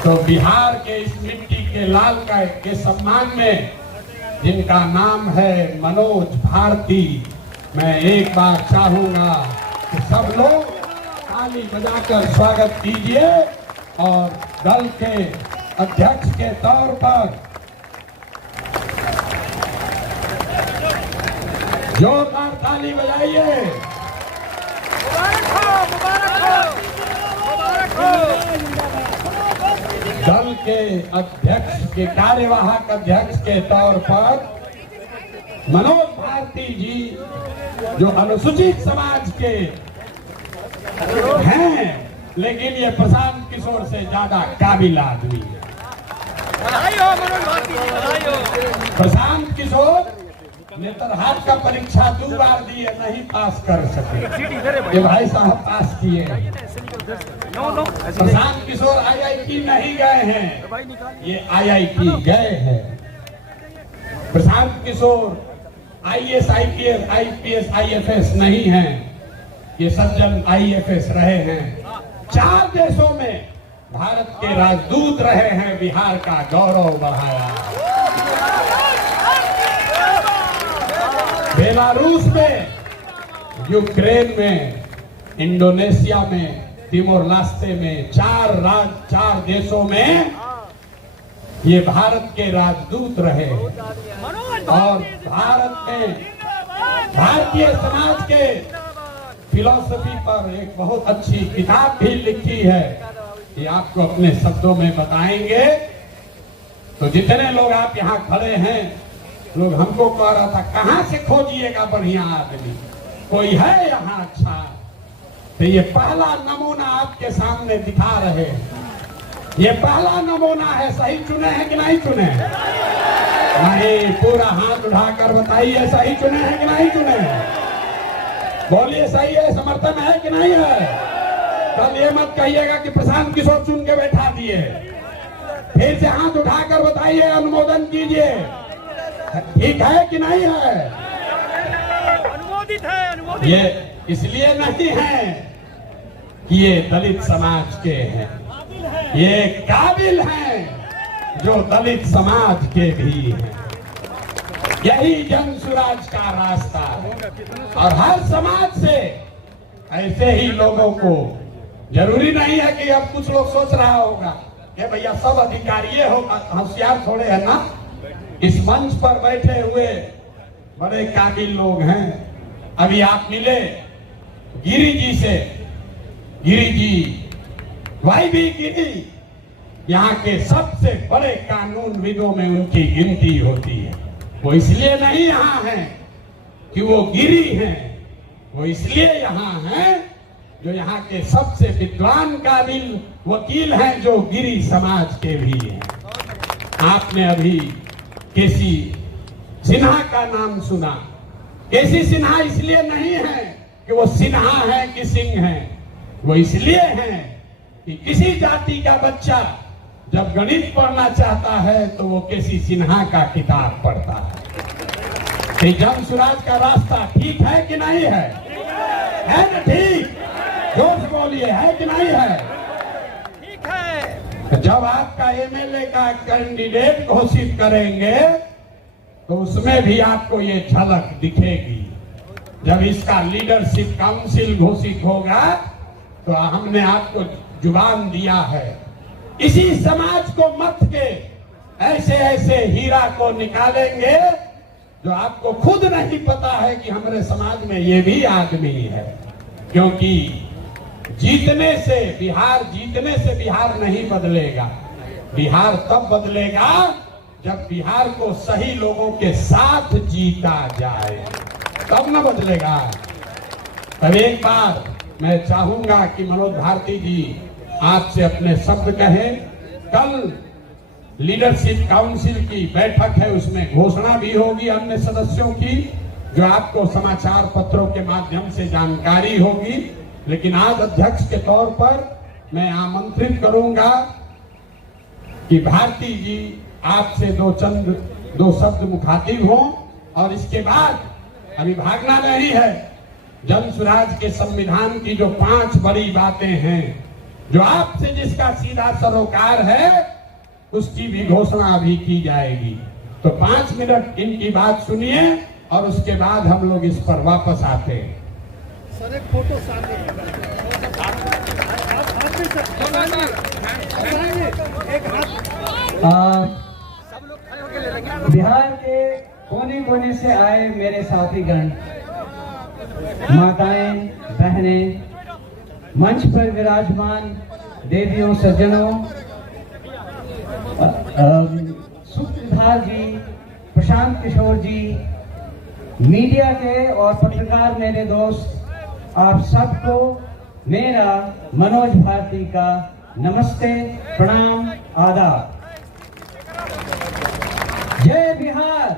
तो बिहार के इस मिट्टी के लाल के सम्मान में जिनका नाम है मनोज भारती, मैं एक बार चाहूंगा कि सब लोग ताली बजाकर स्वागत कीजिए और दल के अध्यक्ष के तौर पर जोरदार ताली बजाइए। दल के अध्यक्ष के कार्यवाहक अध्यक्ष के तौर पर मनोज भारती जी जो अनुसूचित समाज के हैं, लेकिन ये प्रशांत किशोर से ज्यादा काबिल आदमी है। प्रशांत किशोर नेतरहाट का परीक्षा 2 बार दिए, नहीं पास कर सके, ये भाई साहब पास किए। प्रशांत किशोर IIT नहीं गए हैं, ये IIT गए हैं। Prashant Kishor IAS, IPS, IFS नहीं हैं, ये सज्जन IFS रहे हैं। 4 देशों में भारत के राजदूत रहे हैं, बिहार का गौरव बढ़ाया। बेलारूस में, यूक्रेन में, इंडोनेशिया में, तिमोर लास्ते में, 4 देशों में ये भारत के राजदूत रहे। और भारत में भारतीय समाज के फिलॉसफी पर एक बहुत अच्छी किताब भी लिखी है, ये आपको अपने शब्दों में बताएंगे। तो जितने लोग आप यहाँ खड़े हैं, लोग हमको कह रहा था कहाँ से खोजिएगा बढ़िया आदमी, कोई है यहाँ अच्छा? तो ये पहला नमूना आपके सामने दिखा रहे हैं, ये पहला नमूना है। सही चुने हैं कि नहीं चुने? नहीं, पूरा हाथ उठाकर बताइए सही चुने हैं कि नहीं चुने? बोलिए सही है, समर्थन है कि नहीं है? कल ये मत कहिएगा कि प्रशांत किशोर चुन के बैठा दिए। फिर से हाथ उठाकर बताइए, अनुमोदन कीजिए, ठीक है कि नहीं है? अनुमोदित है, अनुमोदित। ये इसलिए नहीं है कि ये दलित समाज के हैं, ये काबिल हैं जो दलित समाज के भी हैं। यही जन सुराज का रास्ता है। और हर समाज से ऐसे ही लोगों को, जरूरी नहीं है कि अब कुछ लोग सोच रहा होगा कि भैया सब अधिकारी होगा, होशियार थोड़े है ना। इस मंच पर बैठे हुए बड़े काबिल लोग हैं। अभी आप मिले गिरी जी से, गिरी जी, YB गिरी यहाँ के सबसे बड़े कानूनविदों में उनकी गिनती होती है। वो इसलिए नहीं यहाँ हैं कि वो गिरी हैं, वो इसलिए यहाँ हैं जो यहाँ के सबसे विद्वान काबिल वकील हैं, जो गिरी समाज के भी हैं। आपने अभी केसी सिन्हा का नाम सुना। केसी सिन्हा इसलिए नहीं है कि वो सिन्हा है कि सिंह है, वो इसलिए है कि किसी जाति का बच्चा जब गणित पढ़ना चाहता है तो वो केसी सिन्हा का किताब पढ़ता है। जन सुराज का रास्ता ठीक है कि नहीं है? है ना? ठीक, जोर से बोलिए, है कि नहीं है? ठीक है। जब आपका MLA का कैंडिडेट घोषित करेंगे तो उसमें भी आपको ये झलक दिखेगी। जब इसका लीडरशिप काउंसिल घोषित होगा तो हमने आपको जुबान दिया है, इसी समाज को मत के ऐसे ऐसे हीरा को निकालेंगे जो आपको खुद नहीं पता है कि हमारे समाज में ये भी आदमी है। क्योंकि जीतने से बिहार नहीं बदलेगा। बिहार तब बदलेगा जब बिहार को सही लोगों के साथ जीता जाए, तब न बदलेगा। तब एक बार मैं चाहूंगा कि मनोज भारती जी आपसे अपने शब्द कहें। कल लीडरशिप काउंसिल की बैठक है, उसमें घोषणा भी होगी अन्य सदस्यों की, जो आपको समाचार पत्रों के माध्यम से जानकारी होगी। लेकिन आज अध्यक्ष के तौर पर मैं आमंत्रित करूंगा कि भारती जी आपसे दो शब्द मुखातिब हों। और इसके बाद अभी भागना नहीं है। जन सुराज के संविधान की जो 5 बड़ी बातें हैं, जो आपसे जिसका सीधा सरोकार है उसकी भी घोषणा अभी की जाएगी। तो 5 मिनट इनकी बात सुनिए और उसके बाद हम लोग इस पर वापस आते हैं। सर एक फोटो सामने एक हाथ। बिहार के कोने कोने से आए मेरे साथीगण, माताएं, बहनें, मंच पर विराजमान देवियों, सज्जनों, सुखविधार जी, प्रशांत किशोर जी, मीडिया के और पत्रकार मेरे दोस्त, आप सबको मेरा मनोज भारती का नमस्ते, प्रणाम, आदाब। जय बिहार।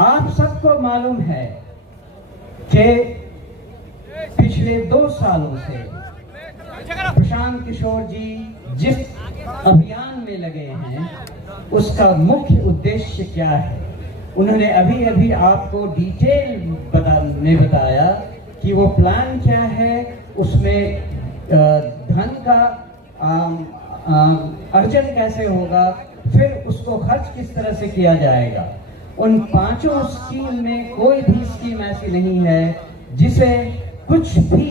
आप सबको मालूम है कि पिछले 2 सालों से प्रशांत किशोर जी जिस अभियान में लगे हैं उसका मुख्य उद्देश्य क्या है। उन्होंने अभी अभी आपको डिटेल में बताया कि वो प्लान क्या है, उसमें धन का अर्जन कैसे होगा, फिर उसको खर्च किस तरह से किया जाएगा। उन 5 स्कीम में कोई भी स्कीम ऐसी नहीं है जिसे कुछ भी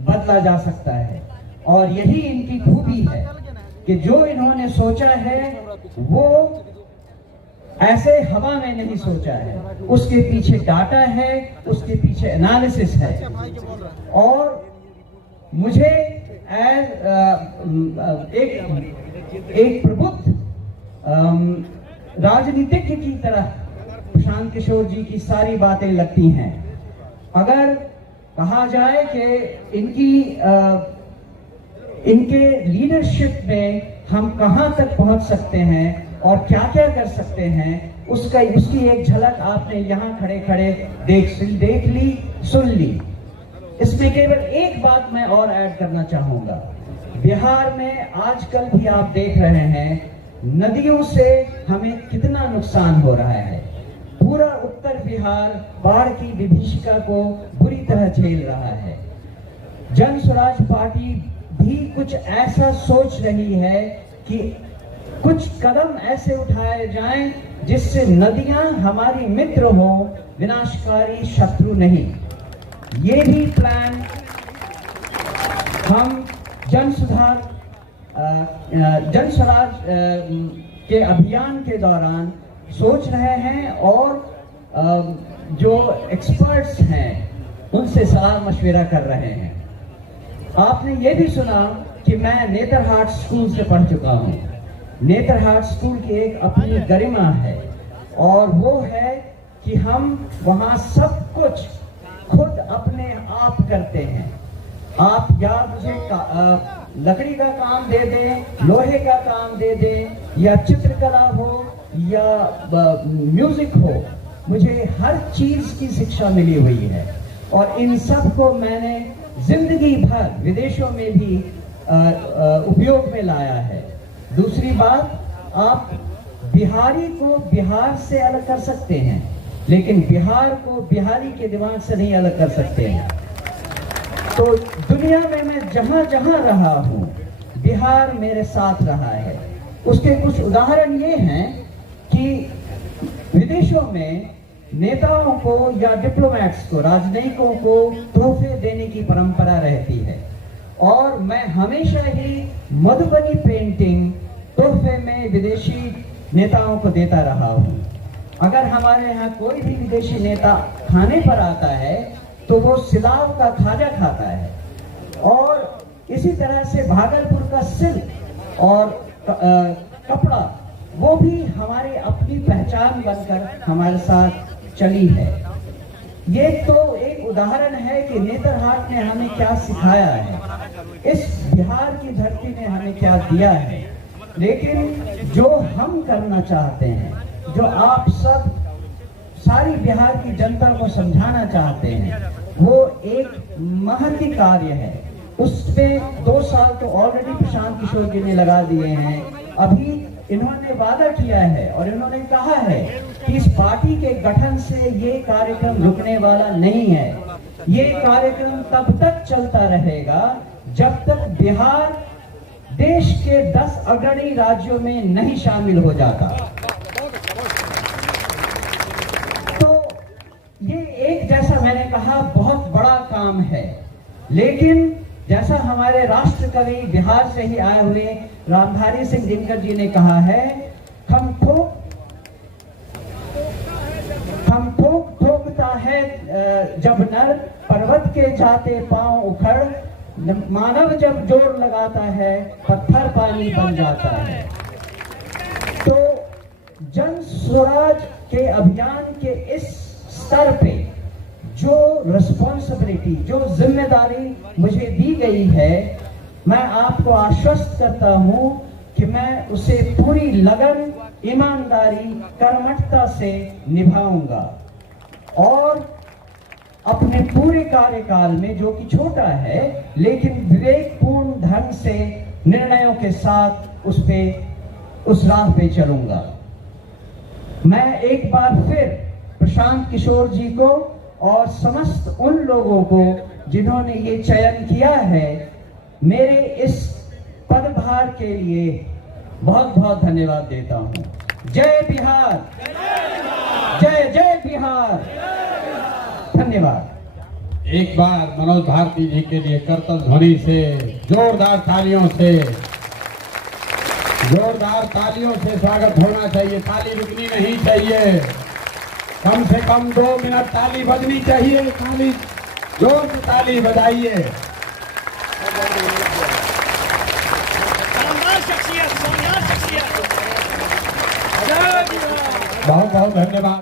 बदला जा सकता है। और यही इनकी खूबी है कि जो इन्होंने सोचा है वो ऐसे हवा में नहीं सोचा है, उसके पीछे डाटा है, उसके पीछे एनालिसिस है। और मुझे एक प्रबुद्ध राजनीतिज्ञ की तरह प्रशांत किशोर जी की सारी बातें लगती हैं। अगर कहा जाए कि इनके लीडरशिप में हम कहां तक पहुंच सकते हैं और क्या क्या कर सकते हैं, उसकी एक झलक आपने यहाँ खड़े खड़े देख ली, सुन ली। इसमें केवल एक बात मैं और ऐड करना चाहूंगा। बिहार में आजकल भी आप देख रहे हैं नदियों से हमें कितना नुकसान हो रहा है। पूरा उत्तर बिहार बाढ़ की विभीषिका को बुरी तरह झेल रहा है। जन स्वराज पार्टी भी कुछ ऐसा सोच रही है कि कुछ कदम ऐसे उठाए जाएं जिससे नदियां हमारी मित्र हो, विनाशकारी शत्रु नहीं। ये भी प्लान हम जन स्वराज के अभियान के दौरान सोच रहे हैं और जो एक्सपर्ट्स हैं उनसे सलाह मशविरा कर रहे हैं। आपने ये भी सुना कि मैं नेतरहाट स्कूल से पढ़ चुका हूँ। नेतरहाट स्कूल की एक अपनी गरिमा है और वो है कि हम वहाँ सब कुछ खुद अपने आप करते हैं। आप या मुझे लकड़ी का काम दे दें, लोहे का काम दे दें, या चित्रकला हो या म्यूजिक हो, मुझे हर चीज की शिक्षा मिली हुई है और इन सब को मैंने जिंदगी भर विदेशों में भी उपयोग में लाया है। दूसरी बात, आप बिहारी को बिहार से अलग कर सकते हैं, लेकिन बिहार को बिहारी के दिमाग से नहीं अलग कर सकते हैं। तो दुनिया में मैं जहां जहां रहा हूं, बिहार मेरे साथ रहा है। उसके कुछ उदाहरण ये हैं कि विदेशों में नेताओं को या डिप्लोमेट्स को, राजनयिकों को तोहफे देने की परंपरा रहती है और मैं हमेशा ही मधुबनी पेंटिंग तोहफे में विदेशी नेताओं को देता रहा हूं। अगर हमारे यहाँ कोई भी विदेशी नेता खाने पर आता है तो वो सिलाव का खाजा खाता है। और इसी तरह से भागलपुर का सिल्क और कपड़ा, वो भी हमारी अपनी पहचान बनकर हमारे साथ चली है। ये तो एक उदाहरण है कि नेतरहाट ने हमें क्या सिखाया है, इस बिहार की धरती ने हमें क्या दिया है। लेकिन जो हम करना चाहते हैं, जो आप सब सारी बिहार की जनता को समझाना चाहते हैं, वो एक महती कार्य है। उसमें 2 साल तो ऑलरेडी प्रशांत किशोर जी ने लगा दिए हैं। अभी इन्होंने वादा किया है और इन्होंने कहा है कि इस पार्टी के गठन से ये कार्यक्रम रुकने वाला नहीं है। ये कार्यक्रम तब तक चलता रहेगा जब तक बिहार देश के 10 अग्रणी राज्यों में नहीं शामिल हो जाता। तो ये एक, जैसा मैंने कहा, बहुत बड़ा काम है, लेकिन जैसा हमारे राष्ट्र कवि बिहार से ही आए हुए रामधारी सिंह दिनकर जी ने कहा है, हम ठोकता है जब नर, पर्वत के जाते पांव उखड़, मानव जब जोर लगाता है पत्थर पानी बन जाता है। तो जन स्वराज के अभियान के इस स्तर पे जो रिस्पॉन्सिबिलिटी, जो जिम्मेदारी मुझे दी गई है, मैं आपको आश्वस्त करता हूं कि मैं उसे पूरी लगन, ईमानदारी, कर्मठता से निभाऊंगा और अपने पूरे कार्यकाल में, जो कि छोटा है लेकिन विवेकपूर्ण ढंग से निर्णयों के साथ उस राह पे चलूंगा। मैं एक बार फिर प्रशांत किशोर जी को और समस्त उन लोगों को जिन्होंने ये चयन किया है, मेरे इस पदभार के लिए बहुत बहुत धन्यवाद देता हूं। जय बिहार, जय जय बिहार। धन्यवाद। एक बार मनोज भारती जी के लिए करतल ध्वनि से, जोरदार तालियों से स्वागत होना चाहिए। ताली रुकनी नहीं चाहिए, कम से कम 2 मिनट ताली बजनी चाहिए। ताली, जोर से ताली बजाइए। बहुत बहुत धन्यवाद।